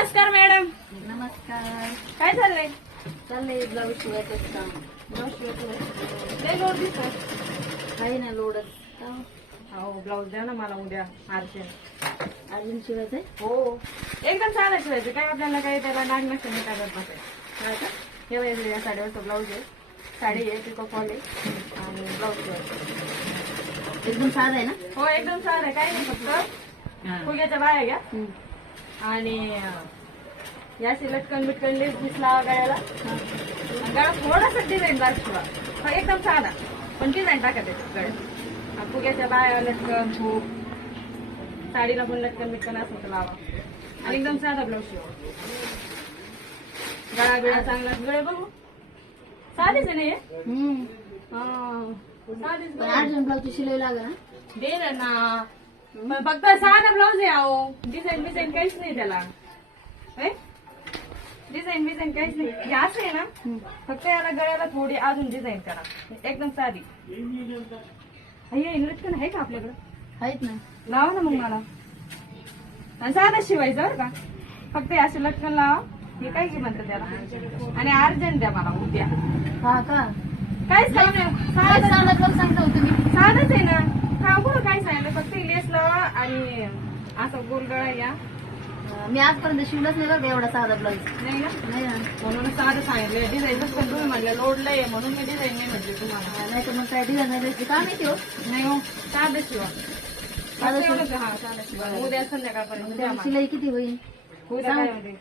नमस्कार मॅडम. नमस्कार. काय चाललंय? चाललंय ब्लाऊज शिवायचं काम. ब्लाऊज शिवायचं लय लोड दिसत. काही ना लोडच. हो ब्लाऊज द्या ना मला उद्या अर्जंट. अजून शिवायचंय? हो एकदम साधा शिवायचं. काय आपल्याला काही त्याला नाग नसतं नाही कागद बसायचं. काय का हे वेगवेगळ्या साडीवरचं ब्लाऊज आहे. साडी आहे पिको फॉल आहे आणि ब्लाऊज शिवायचं. एकदम साधा आहे ना? हो एकदम साधा आहे. काही नाही फक्त फुग्याच्या बाया घ्या आणि याची लटकन बिटकन लेस दिसला गळ्याला. गळा थोडासा डिझाईन दार शिवा. एकदम साधा पण डिझाईन टाका त्याच्यात गळ्यात. फुग्याच्या बाया लटकन खूप साडीला पण लटकन बिटकन असं लावा आणि एकदम साधा ब्लाऊज शिवा. गळा बिळा चांगला गळे बघू साधीच आहे नाही साधीच पण अर्जंट ब्लाऊजची शिलाई लागेल ना? दे ना. पण फक्त साधा ब्लाऊज आहे. अहो डिझाईन बिझाईन काहीच नाही त्याला. डिझाईन बिझाईन काहीच नाही. हे असं आहे ना फक्त याला गळ्याला थोडी अजून डिझाईन करा. एकदम साधी. हे लटकन आहे का आपल्याकडे? आहेत ना. लावा ना मग मला. आणि साधा शिवायचं बरं का. फक्त असे लटकन लावा. हे काय की म्हणतात त्याला. आणि अर्जंट द्या मला उद्या. हा का? काहीच काम नाही. काय सांगत ब्लाऊज सांगता हो तुम्ही? साधच आहे ना. हा कुठं काय सांगितलं. फक्त लेस लावा आणि असं गोलगळा या. मी आजपर्यंत शिवलंच नाही बरं का एवढा साधा ब्लाऊज. नाही ना नाही ना. म्हणून साधं सांगितलं. डिझाईनच पण तुम्ही म्हणलं लोडलंय म्हणून मी डिझाईन नाही म्हटली तुम्हाला. नाही तर मग काय डिझाईन नाही का माहिती हो. नाही हो साधं शिवा. साधं शिवा. हा साधं शिवा. उद्या संध्याकाळपर्यंत द्या मला. शिलाई किती होईल? उद्या काय म्हणते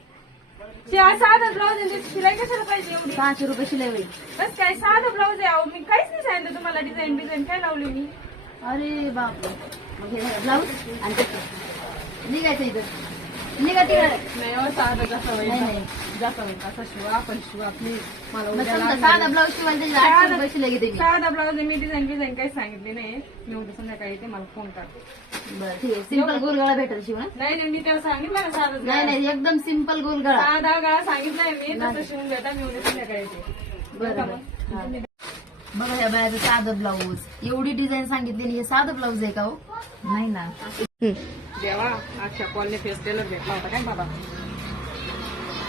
साधं ब्लाऊज आहे. शिलाई कशाला पाहिजे एवढी? 500 रुपये शिलाई होईल. बस काय साधं ब्लाऊज आहे. अहो मी काहीच नाही सांगितलं तुम्हाला. डिझाईन बिझाईन काय लावली मी? अरे बापरे. मग हे ब्लाऊज आणि निघायचं इथं. निघा तिकडे. नाही हो साधं कसं होईल नाही, नाही. जास्त होईल कसं शिवा आपण शिवा प्लीज. मला मग उद्या समजा लागणार. साधा ब्लाऊज शिवायला त्याची 800 रुपये शिलाई घेते मी. साधा ब्लाऊज आहे. मी डिझाईन बिझाईन काही सांगितली नाही. मी उद्या संध्याकाळी येते. मला फोन कर. बरं ठीक आहे. सिंपल गोल गळा भेटेल शिवून. नाही नाही मी त्याला सांगितलं ना साधं नाही नाही एकदम सिंपल गोल गळा. साधा गळा सांगितलाय मी. तसं शिवून देता. मी उद्या संध्याकाळी येते. बरं बरं. बघा या बायाचं साधं ब्लाऊज. एवढी डिझाईन सांगितलेली हे साधं ब्लाऊज आहे का हो? नाही ना. देवा अख्ख्या कॉलनी फेस टेलर भेटला होता काय बाबा.